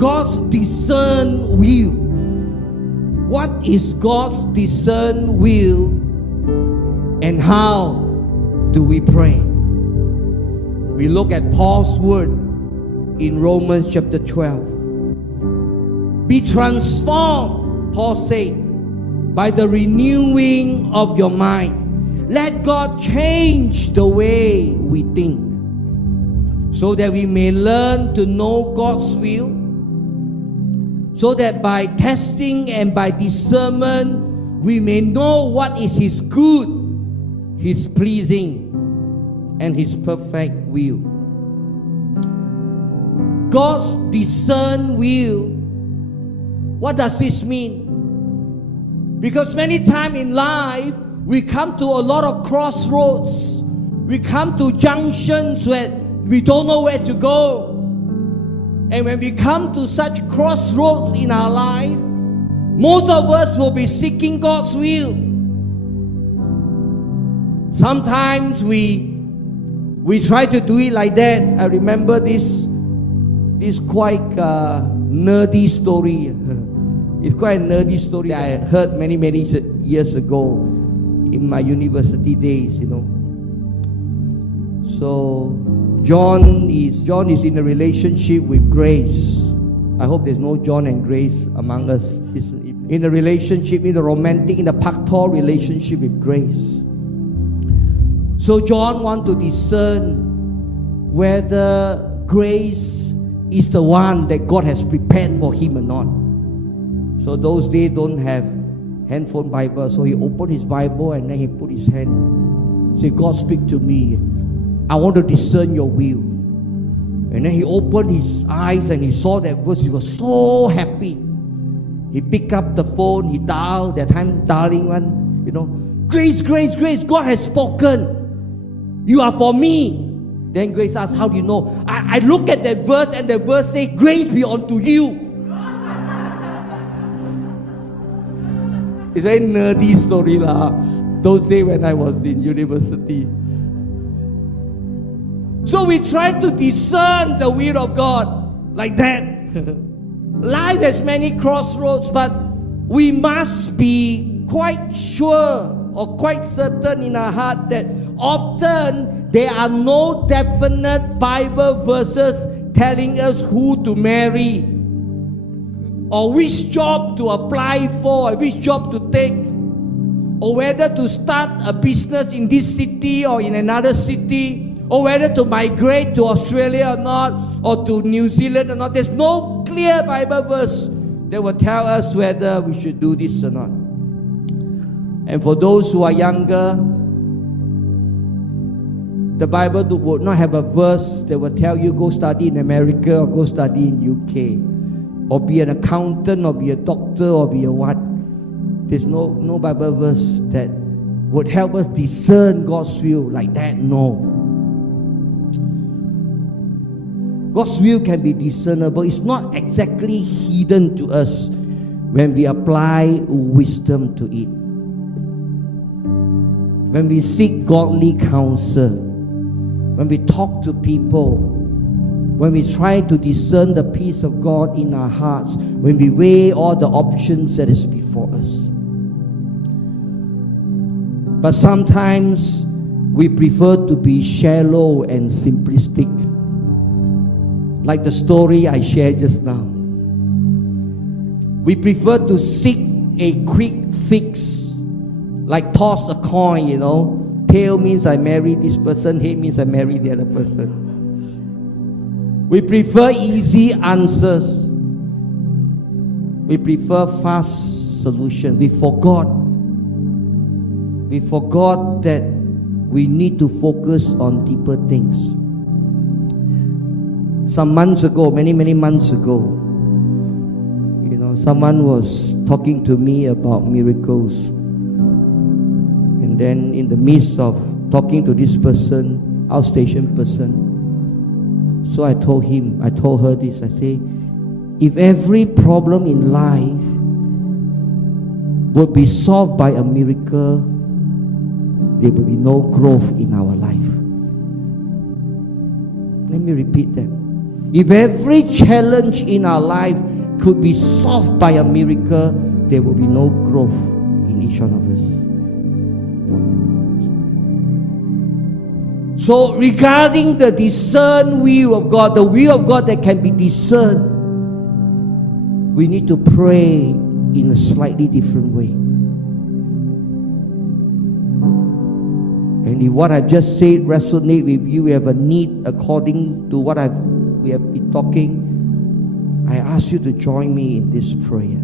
God's discerned will. What is God's discerned will, and how do we pray? We look at Paul's word in Romans chapter 12. Be transformed, Paul said, by the renewing of your mind. Let God change the way we think, so that we may learn to know God's will, so that by testing and by discernment we may know what is His good, His pleasing, and His perfect will. God's discerned will. What does this mean? Because many times in life we come to a lot of crossroads. We come to junctions where we don't know where to go. And when we come to such crossroads in our life, most of us will be seeking God's will. Sometimes we try to do it like that. I remember this quite nerdy story. It's quite a nerdy story that I heard many years ago in my university days, So John is in a relationship with Grace. I hope there's no John and Grace among us. In a relationship, in a romantic, in a pastoral relationship with Grace. So John wants to discern whether Grace is the one that God has prepared for him or not. So those days don't have handphone Bible. So he opened his Bible and then he put his hand. Say, God, speak to me. I want to discern your will. And then he opened his eyes and he saw that verse. He was so happy. He picked up the phone. He dialed, that time darling one, Grace, Grace, Grace, God has spoken. You are for me. Then Grace asked, how do you know? I look at that verse and the verse says, grace be unto you. It's a very nerdy story lah. Those days when I was in university. So we try to discern the will of God like that. Life has many crossroads, but we must be quite sure or quite certain in our heart that often there are no definite Bible verses telling us who to marry, or which job to apply for, or which job to take, or whether to start a business in this city or in another city, or whether to migrate to Australia or not, or to New Zealand or not. There's no clear Bible verse that will tell us whether we should do this or not. And for those who are younger, the Bible would not have a verse that will tell you go study in America or go study in UK, or be an accountant or be a doctor or be a what. There's no Bible verse that would help us discern God's will like that. No. God's will can be discernible. It's not exactly hidden to us when we apply wisdom to it. When we seek godly counsel, when we talk to people, when we try to discern the peace of God in our hearts, when we weigh all the options that is before us. But sometimes we prefer to be shallow and simplistic, like the story I shared just now. We prefer to seek a quick fix, like toss a coin, Tail means I marry this person, head means I marry the other person. We prefer easy answers. We prefer fast solution. We forgot that we need to focus on deeper things. Some months ago, many months ago, someone was talking to me about miracles. And then in the midst of talking to this person, outstation person, so I told her this. I say, if every problem in life would be solved by a miracle, there will be no growth in our life. Let me repeat that. If every challenge in our life could be solved by a miracle, there will be no growth in each one of us. So regarding the discerned will of God, the will of God that can be discerned, we need to pray in a slightly different way. And if what I've just said resonate with you, we have a need according to what we have been talking, I ask you to join me in this prayer.